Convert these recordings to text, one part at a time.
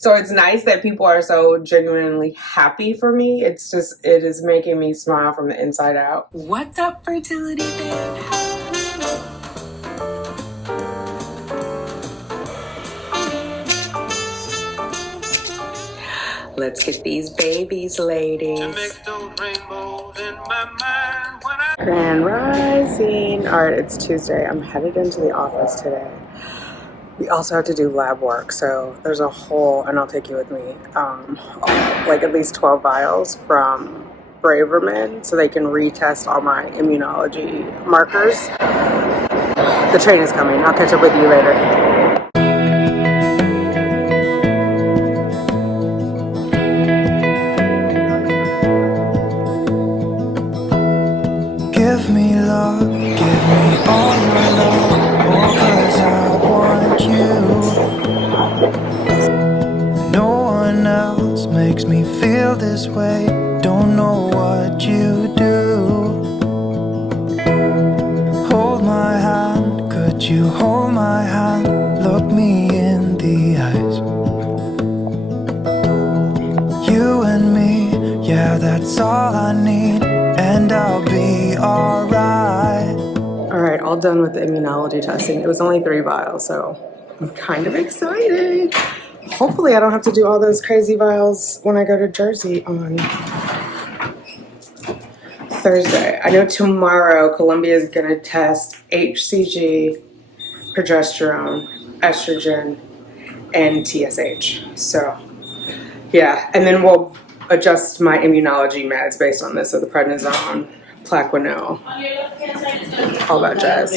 So it's nice that people are so genuinely happy for me. It's just, it is making me smile from the inside out. What's up, fertility babe? Let's get these babies, ladies. Grand Rising. All right, it's Tuesday. I'm headed into the office today. We also have to do lab work, so there's a whole, and I'll take you with me, like at least 12 vials from Braverman so they can retest all my immunology markers. The train is coming. I'll catch up with you later. Give me love, give me all your love, all 'cause I want you. No one else makes me feel this way, don't know what you do. Hold my hand, could you hold my hand, look me in the eyes. You and me, yeah, that's all I need, and I'll be alright. All right, all done with the immunology testing. It was only 3 vials, so I'm kind of excited. Hopefully I don't have to do all those crazy vials when I go to Jersey on Thursday. I know tomorrow Columbia is going to test HCG, progesterone, estrogen, and TSH. So, yeah, and then we'll adjust my immunology meds based on this, so the prednisone, Plaquenil, all that jazz.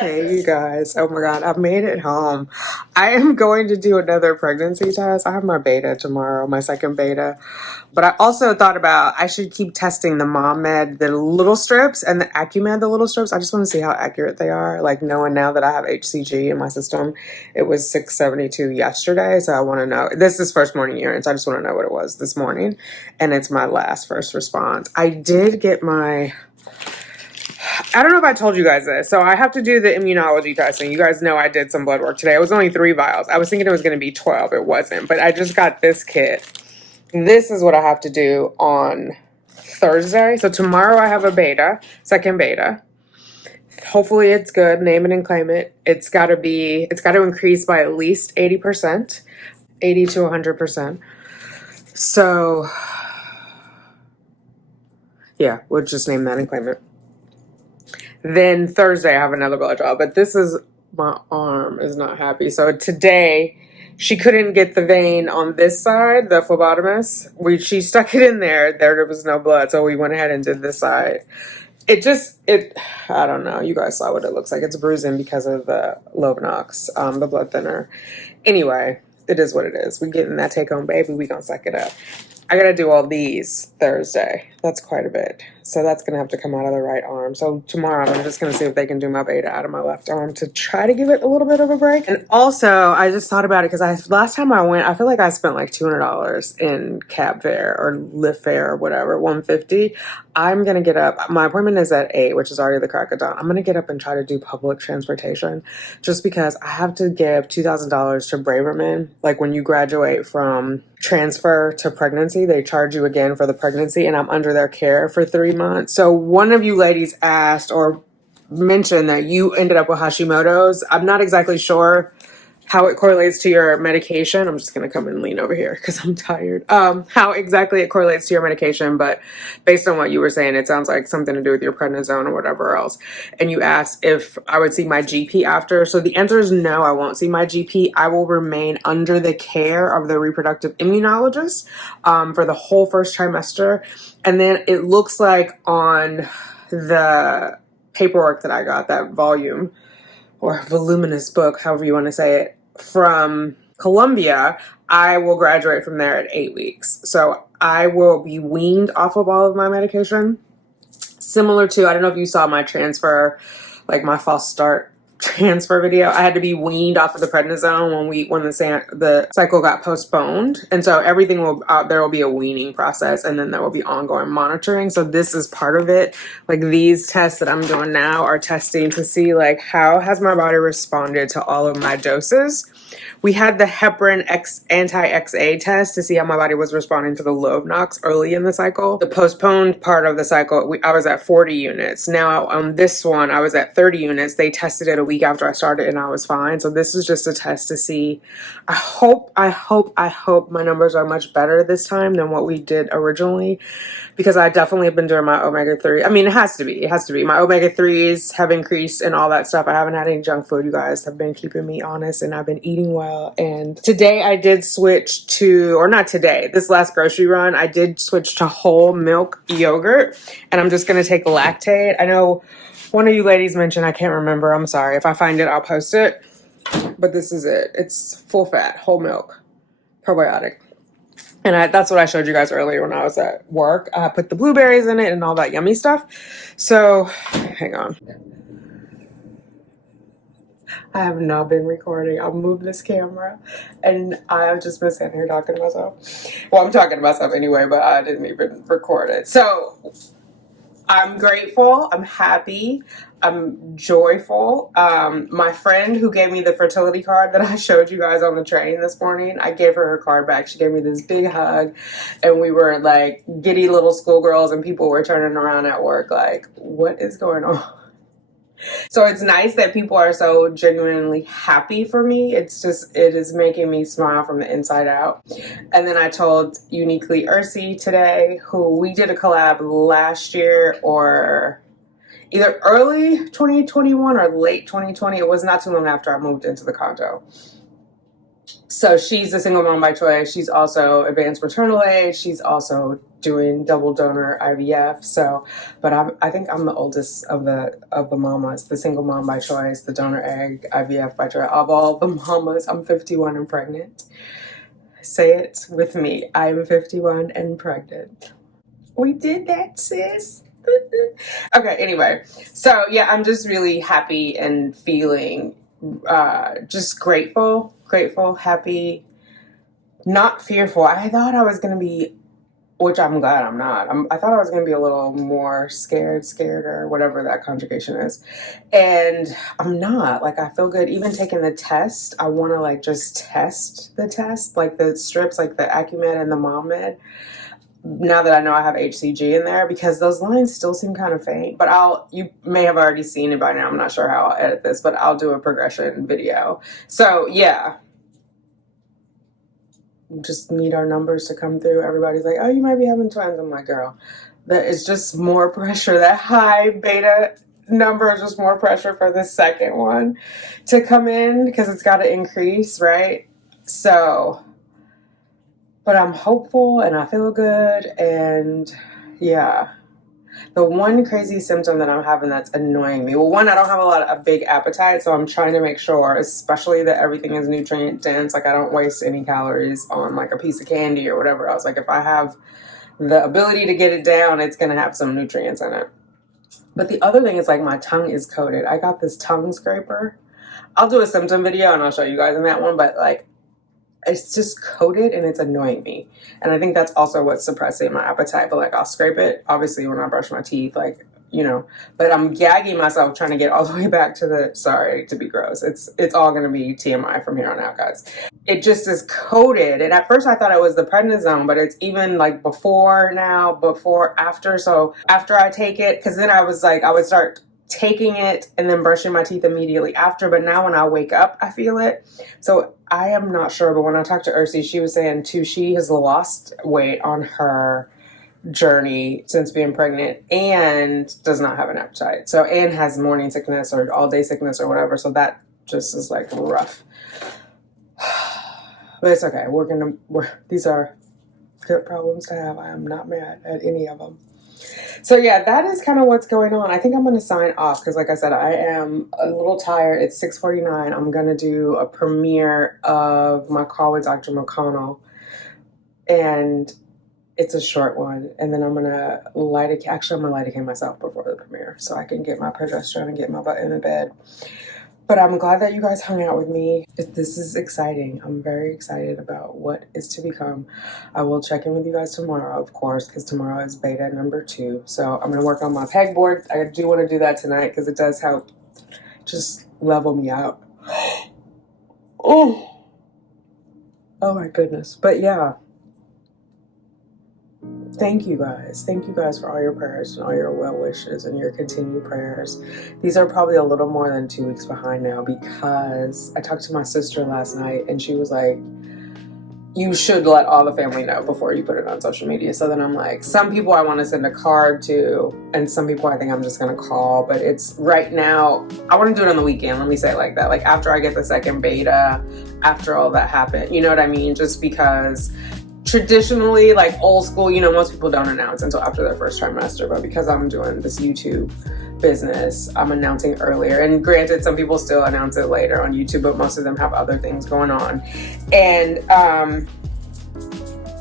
Hey, you guys. Oh my God, I've made it home. I am going to do another pregnancy test. I have my beta tomorrow, my second beta. But I also thought about I should keep testing the Mom Med, the little strips, and the Acumed, the little strips. I just want to see how accurate they are. Like, knowing now that I have HCG in my system, it was 672 yesterday. So I want to know. This is first morning urine, so I just want to know what it was this morning. And it's my last first response. I did get my... I don't know if I told you guys this. So I have to do the immunology testing. You guys know I did some blood work today. It was only 3 vials. I was thinking it was going to be 12. It wasn't. But I just got this kit. This is what I have to do on Thursday. So tomorrow I have a beta, second beta. Hopefully it's good. Name it and claim it. It's got to increase by at least 80%, 80 to 100%. So yeah, we'll just name that and claim it. Then Thursday I have another blood draw, but my arm is not happy. So today she couldn't get the vein on this side, the phlebotomist. She stuck it in there. There was no blood, so we went ahead and did this side. I don't know. You guys saw what it looks like. It's bruising because of the Lovenox, the blood thinner. Anyway, it is what it is. We getting that take-home baby. We gonna suck it up. I gotta do all these Thursday. That's quite a bit. So that's gonna have to come out of the right arm. So tomorrow I'm just gonna see if they can do my beta out of my left arm to try to give it a little bit of a break. And also, I just thought about it because last time I went, I feel like I spent like $200 in cab fare or Lyft fare or whatever, $150. I'm gonna get up. My appointment is at 8, which is already the crack of dawn. I'm gonna get up and try to do public transportation, just because I have to give $2,000 to Braverman. Like, when you graduate from transfer to pregnancy, they charge you again for the pregnancy, and I'm under their care for 3 months. So one of you ladies asked or mentioned that you ended up with Hashimoto's. I'm not exactly sure how it correlates to your medication. I'm just going to come and lean over here because I'm tired. How exactly it correlates to your medication, but based on what you were saying, it sounds like something to do with your prednisone or whatever else. And you asked if I would see my GP after. So the answer is no, I won't see my GP. I will remain under the care of the reproductive immunologist for the whole first trimester. And then it looks like on the paperwork that I got, that volume or voluminous book, however you want to say it, from Columbia, I will graduate from there at 8 weeks. So I will be weaned off of all of my medication. Similar to, I don't know if you saw my transfer, like my false start transfer video. I had to be weaned off of the prednisone when the cycle got postponed. And so everything there will be a weaning process, and then there will be ongoing monitoring. So this is part of it. Like, these tests that I'm doing now are testing to see, like, how has my body responded to all of my doses, we had the heparin anti-XA test to see how my body was responding to the Lovenox early in the cycle. The postponed part of the cycle, I was at 40 units. Now on this one, I was at 30 units. They tested it a week after I started and I was fine. So this is just a test to see. I hope my numbers are much better this time than what we did originally, because I definitely have been doing my omega-3. I mean, it has to be. My omega-3s have increased and all that stuff. I haven't had any junk food. You guys have been keeping me honest and I've been eating well. And today I did switch to, or not today, this last grocery run, I did switch to whole milk yogurt, and I'm just going to take lactate. I know one of you ladies mentioned, I can't remember. I'm sorry. If I find it, I'll post it. But this is it. It's full fat, whole milk, probiotic. And that's what I showed you guys earlier when I was at work. I put the blueberries in it and all that yummy stuff. So, hang on. I have not been recording. I'll move this camera. And I've just been sitting here talking to myself. Well, I'm talking to myself anyway, but I didn't even record it. So, I'm grateful. I'm happy. I'm joyful. My friend who gave me the fertility card that I showed you guys on the train this morning, I gave her card back. She gave me this big hug, and we were like giddy little schoolgirls, and people were turning around at work like, what is going on? So it's nice that people are so genuinely happy for me. It is making me smile from the inside out. And then I told Uniquely Ursi today, who we did a collab last year, or either early 2021 or late 2020. It was not too long after I moved into the condo. So she's a single mom by choice. She's also advanced maternal age. She's also doing double donor IVF. So, but I think I'm the oldest of the mamas, the single mom by choice, the donor egg IVF by choice. Of all the mamas, I'm 51 and pregnant. Say it with me. I'm 51 and pregnant. We did that, sis. Okay, anyway. So yeah, I'm just really happy and feeling just grateful, happy, not fearful. I thought I was going to be, which I'm glad I'm not. I thought I was going to be a little more scared, or whatever that conjugation is. And I'm not. Like, I feel good. Even taking the test, I want to like just test the test, like the strips, like the Acumed and the MomMed. Now that I know I have HCG in there, because those lines still seem kind of faint. But you may have already seen it by now. I'm not sure how I'll edit this, but I'll do a progression video. So yeah, just need our numbers to come through. Everybody's like, oh, you might be having twins. I'm like, girl, that is just more pressure. That high beta number is just more pressure for the second one to come in, because it's got to increase, right? So, but I'm hopeful and I feel good. And yeah, the one crazy symptom that I'm having that's annoying me. Well, one, I don't have a big appetite, so I'm trying to make sure, especially that everything is nutrient dense. Like, I don't waste any calories on like a piece of candy or whatever else. Like, if I have the ability to get it down, it's going to have some nutrients in it. But the other thing is, like, my tongue is coated. I got this tongue scraper. I'll do a symptom video and I'll show you guys in that one, but like, it's just coated and it's annoying me. And I think that's also what's suppressing my appetite. But like, I'll scrape it, obviously, when I brush my teeth, like, you know, but I'm gagging myself trying to get all the way back to the, sorry to be gross. It's all going to be TMI from here on out, guys. It just is coated. And at first I thought it was the prednisone, but it's even like before, after. So after I take it, because then I was like, I would start taking it and then brushing my teeth immediately after. But now when I wake up, I feel it. So I am not sure. But when I talked to Ursi, she was saying too, she has lost weight on her journey since being pregnant and does not have an appetite. So, and has morning sickness or all day sickness or whatever. So that just is like rough. But it's okay. These are good problems to have. I am not mad at any of them. So yeah, that is kind of what's going on. I think I'm going to sign off because, like I said, I am a little tired. It's 6:49. I'm going to do a premiere of my call with Dr. McConnell, and it's a short one. And then I'm going to light a candle myself before the premiere so I can get my progesterone and get my butt in the bed. But I'm glad that you guys hung out with me. This is exciting. I'm very excited about what is to become. I will check in with you guys tomorrow, of course, because tomorrow is beta number 2. So I'm going to work on my pegboard. I do want to do that tonight because it does help just level me out. Oh, Oh my goodness. But yeah. Thank you guys. Thank you guys for all your prayers and all your well wishes and your continued prayers. These are probably a little more than 2 weeks behind now because I talked to my sister last night and she was like, you should let all the family know before you put it on social media. So then I'm like, some people I want to send a card to and some people I think I'm just going to call. But it's right now, I want to do it on the weekend. Let me say it like that. Like after I get the second beta, after all that happened, you know what I mean? Just because traditionally, like old school, you know, most people don't announce until after their first trimester, but because I'm doing this YouTube business, I'm announcing earlier. And granted, some people still announce it later on YouTube, but most of them have other things going on. And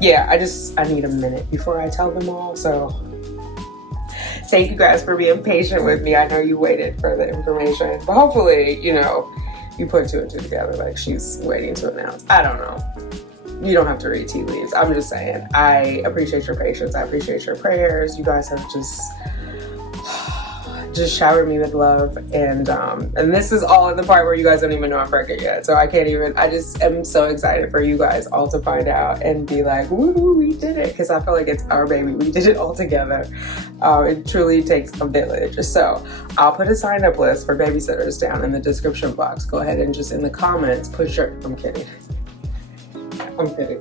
yeah, I need a minute before I tell them all. So thank you guys for being patient with me. I know you waited for the information, but hopefully, you know, you put 2 and 2 together, like she's waiting to announce. I don't know. You don't have to read tea leaves. I'm just saying, I appreciate your patience. I appreciate your prayers. You guys have just showered me with love. And this is all in the part where you guys don't even know I'm pregnant yet. So I just am so excited for you guys all to find out and be like, woo, we did it. Because I feel like it's our baby. We did it all together. It truly takes a village. So I'll put a sign up list for babysitters down in the description box. Go ahead and just in the comments, I'm kidding. I'm kidding.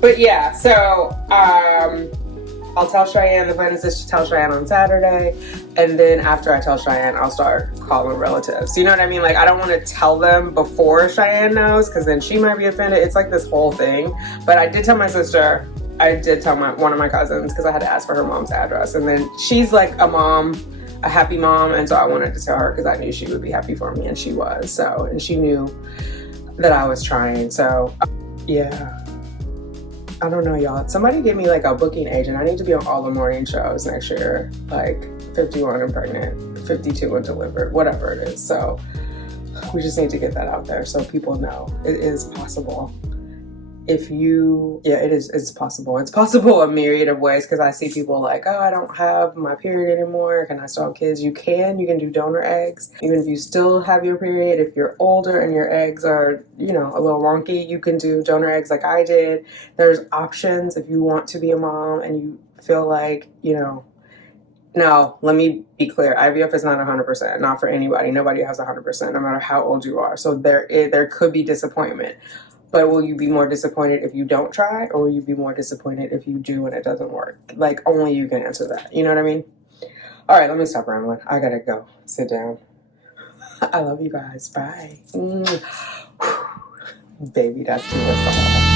But yeah, so I'll tell Cheyenne. The plan is just to tell Cheyenne on Saturday. And then after I tell Cheyenne, I'll start calling relatives. You know what I mean? Like, I don't want to tell them before Cheyenne knows because then she might be offended. It's like this whole thing. But I did tell my sister. I did tell one of my cousins because I had to ask for her mom's address. And then she's like a happy mom. And so I wanted to tell her because I knew she would be happy for me. And she was. So, and she knew that I was trying. So yeah, I don't know, y'all. Somebody give me like a booking agent. I need to be on all the morning shows next year, like 51 and pregnant, 52 and delivered, whatever it is. So we just need to get that out there so people know it is possible. It's possible. It's possible a myriad of ways because I see people like, oh, I don't have my period anymore. Can I still have kids? You can do donor eggs. Even if you still have your period, if you're older and your eggs are, you know, a little wonky, you can do donor eggs like I did. There's options if you want to be a mom and you feel like, you know, now, let me be clear. IVF is not 100%, not for anybody. Nobody has 100%, no matter how old you are. So there could be disappointment. But will you be more disappointed if you don't try, or will you be more disappointed if you do and it doesn't work? Like, only you can answer that. You know what I mean? All right, let me stop rambling. I gotta go. Sit down. I love you guys. Bye. Baby, that's too much.